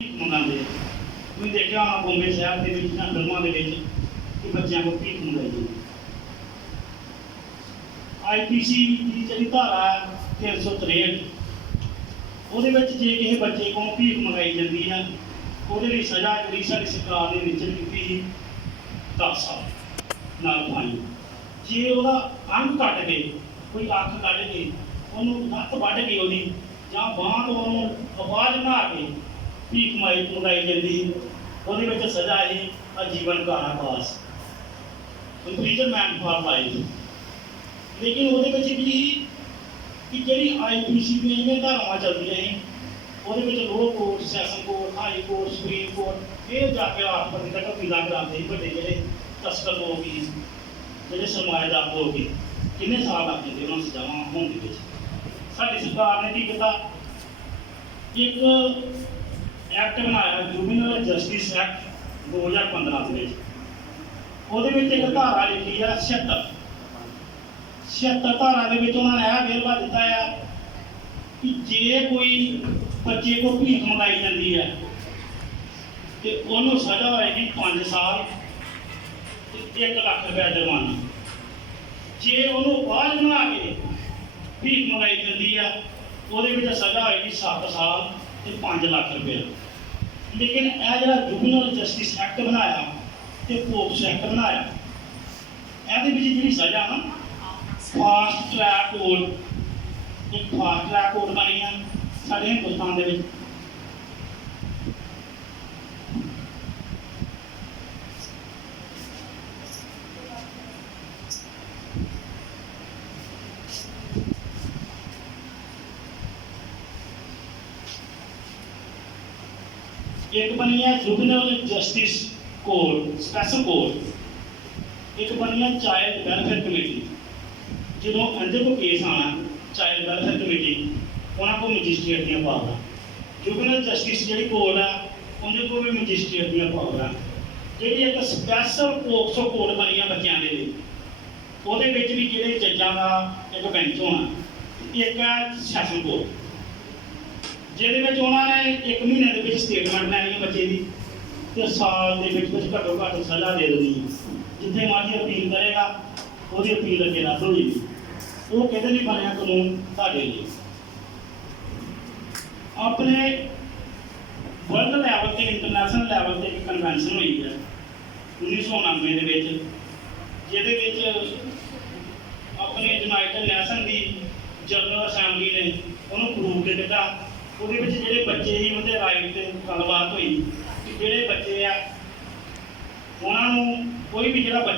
ਮੰਗਾਉਂਦੇ ਆ ਤੁਸੀਂ ਦੇਖਿਆ ਹੋਣਾ ਬੰਬੇ ਸ਼ਹਿਰ ਦੇ ਵਿੱਚ ਜਾਂ ਫਿਲਮਾਂ ਦੇ ਵਿੱਚ ਕਿ ਬੱਚਿਆਂ ਕੋਲ ਭੀਖ ਮੰਗਾਈ ਜਾਂਦੀ ਆਈਪੀਸੀ ਦੀ ਜਿਹੜੀ ਧਾਰਾ 363 ਉਹਦੇ ਵਿੱਚ ਜੇ ਕਿਸੇ ਬੱਚੇ ਕੋਲ ਭੀਖ ਮੰਗਾਈ ਜਾਂਦੀ ਹੈ, ਉਹਦੇ ਲਈ ਸਜ਼ਾ ਜਿਹੜੀ ਸਾਡੀ ਸਰਕਾਰ ਨੇ ਨਿਸ਼ਚਿਤ ਕੀਤੀ ਸੀ 10 ਸਾਲ ਨਾਲ ਫਾਈਨ ਜੇ ਉਹਦਾ ਅੰਗ ਕੱਟ ਕੇ, ਕੋਈ ਅੱਖ ਕੱਢ ਕੇ, ਉਹਨੂੰ ਨੱਕ ਵੱਢ ਕੇ ਉਹਦੀ ਜਾਂ ਬਾਂਹ ਤੋਂ ਉਹਨੂੰ ਆਵਾਜ਼ ਬਣਾ ਕੇ ਭੀਖ ਮਾਈ ਮੰਗਾਈ ਜਾਂਦੀ ਉਹਦੇ ਵਿੱਚ ਸਜ਼ਾ ਹੈ ਆਜੀਵਨ ਕਾਰਾਵਾਸ ਇੰਪ੍ਰੀਜ਼ਨਮੈਂਟ ਫਾਰ ਲਾਈਫ ਲੇਕਿਨ ਉਹਦੇ ਵਿੱਚ ਵੀ ਕਿ ਜਿਹੜੀ ਆਈਪੀਸੀ ਦੀਆਂ ਜਿਹੜੀਆਂ ਧਾਰਾਵਾਂ ਚੱਲਦੀਆਂ ਸੀ ਉਹਦੇ ਵਿੱਚ low court session court high court supreme court ਇਹ ਜਾ ਕੇ ਰਾਸ਼ਟਰਪਤੀ ਤੱਕ ਅਪੀਲਾਂ ਕਰਾਉਂਦੇ ਸੀ ਵੱਡੇ ਜਿਹੜੇ ਤਸਕਰ ਲੋਕ ਸੀ ਜਿਹੜੇ ਸਰਮਾਏਦਾਰ ਲੋਕ ਸੀ ਕਿੰਨੇ ਸਾਲ ਲੱਗ ਜਾਂਦੇ ਉਹਨਾਂ ਨੂੰ ਸਜ਼ਾਵਾਂ ਹੋਣ ਦੇ ਵਿੱਚ ਸਾਡੀ ਸਰਕਾਰ ਨੇ ਕੀ ਕੀਤਾ ਇੱਕ ਐਕਟ ਬਣਾਇਆ ਜੁਬੀਨਲ ਜਸਟਿਸ ਐਕਟ 2015 ਦੇ ਵਿੱਚ। ਉਹਦੇ ਵਿੱਚ ਇੱਕ ਧਾਰਾ ਲਿਖੀ ਆ 76 76 ਧਾਰਾ ਦੇ ਵਿੱਚ ਉਹਨਾਂ ਨੇ ਇਹ ਵੇਰਵਾ ਦਿੱਤਾ ਆ ਕਿ ਜੇ ਕੋਈ ਬੱਚੇ ਕੋ ਭੀਖ ਮੰਗਾਈ ਜਾਂਦੀ ਹੈ ਤੇ ਉਹਨੂੰ ਸਜ਼ਾ ਹੋਏਗੀ 5 ਸਾਲ ਤੇ 1 ਲੱਖ ਰੁਪਏ ਜੁਰਮਾਨਾ। ਜੇ ਉਹਨੂੰ ਬਾਅਦ ਬਣਾ ਕੇ ਭੀਖ ਮੰਗਾਈ ਜਾਂਦੀ ਆ, ਉਹਦੇ ਵਿੱਚ ਸਜ਼ਾ ਹੋਏਗੀ 7 ਸਾਲ ਤੇ 5 ਲੱਖ ਰੁਪਏ ਲੇਕਿਨ ਇਹ ਜਿਹੜਾ ਜੁਬੀਨਲ ਜਸਟਿਸ ਐਕਟ ਬਣਾਇਆ ਤੇ ਪੋਕਸ ਐਕਟ ਬਣਾਇਆ, ਇਹਦੇ ਵਿੱਚ ਜਿਹੜੀ ਸਜ਼ਾ ਨਾ ਫਾਸਟ ਟਰੈਕ ਕੋਡ ਇੱਕ ਫਾਸਟ ਟਰੈਕ ਕੋਡ ਬਣੀ ਆ ਸਾਡੇ ਹਿੰਦੁਸਤਾਨ ਦੇ ਵਿੱਚ। ਇੱਕ ਬਣੀ ਹੈ juvenile justice code special code ਇੱਕ ਬਣੀ ਹੈ ਚਾਈਲਡ ਵੈਲਫੇਅਰ ਕਮੇਟੀ ਜਦੋਂ ਅੰਦਰ ਕੋ ਕੇਸ ਆਣਾ ਚਾਈਲਡ ਵੈਲਫੇਅਰ ਕਮੇਟੀ ਉਹਨਾਂ ਕੋ ਮੈਜਿਸਟ੍ਰੇਟ ਦੀਆਂ ਪਾਵਰਾਂ ਜੁਬੀਨਲ ਜਸਟਿਸ ਜਿਹੜੀ ਕੋਡ ਆ ਉਹਦੇ ਕੋਲ ਵੀ ਮੈਜਿਸਟ੍ਰੇਟ ਦੀਆਂ ਪਾਵਰਾਂ ਜਿਹੜੀ ਇੱਕ ਸਪੈਸ਼ਲ ਪੋਕਸੋ ਕੋਡ ਬਣੀ ਆ ਬੱਚਿਆਂ ਦੇ ਲਈ ਉਹਦੇ ਵਿੱਚ ਵੀ ਜਿਹੜੇ ਜੱਜਾਂ ਦਾ ਇੱਕ ਬੈਂਚ ਹੋਣਾ ਇੱਕ ਹੈ ਸੈਸ਼ਨ ਕੋਡ ਜਿਹਦੇ ਵਿੱਚ ਉਹਨਾਂ ਨੇ ਇੱਕ ਮਹੀਨੇ ਦੇ ਵਿੱਚ ਸਟੇਟਮੈਂਟ ਲੈਣੀ ਹੈ ਬੱਚੇ ਦੀ ਤੇ ਸਾਲ ਦੇ ਵਿੱਚ ਵਿੱਚ ਘੱਟੋ ਘੱਟ ਸਜ਼ਾ ਦੇ ਦੇਣੀ ਹੈ। ਜਿੱਥੇ ਮਰਜ਼ੀ ਅਪੀਲ ਕਰੇਗਾ, ਉਹਦੀ ਅਪੀਲ ਅੱਗੇ ਰੱਦ ਹੋ ਜਾਏਗੀ। ਉਹ ਕਿਤੇ ਨਹੀਂ ਬਣਿਆ ਕਾਨੂੰਨ? ਤੁਹਾਡੇ ਲਈ। ਆਪਣੇ ਵਰਲਡ ਲੈਵਲ ਤੇ ਇੰਟਰਨੈਸ਼ਨਲ ਲੈਵਲ ਤੇ ਇੱਕ ਕਨਵੈਨਸ਼ਨ ਹੋਈ ਹੈ 1999 ਦੇ ਵਿੱਚ, ਜਿਹਦੇ ਵਿੱਚ ਆਪਣੇ ਯੂਨਾਈਟਿਡ ਨੈਸ਼ਨ ਦੀ ਜਨਰਲ ਅਸੈਂਬਲੀ ਨੇ ਉਹਨੂੰ ਪ੍ਰੂਵ ਦੇ ਦਿੱਤਾ। ਉਹਦੇ ਵਿੱਚ ਜਿਹੜੇ ਬੱਚੇ ਸੀ, ਉਹਦੇ ਰਾਈਟ ਤੇ ਗੱਲਬਾਤ ਹੋਈ। ਕਿ ਜਿਹੜੇ ਬੱਚੇ ਆ, ਉਹਨਾਂ ਨੂੰ ਕੋਈ ਵੀ ਜਿਹੜਾ ਬੱਚਾ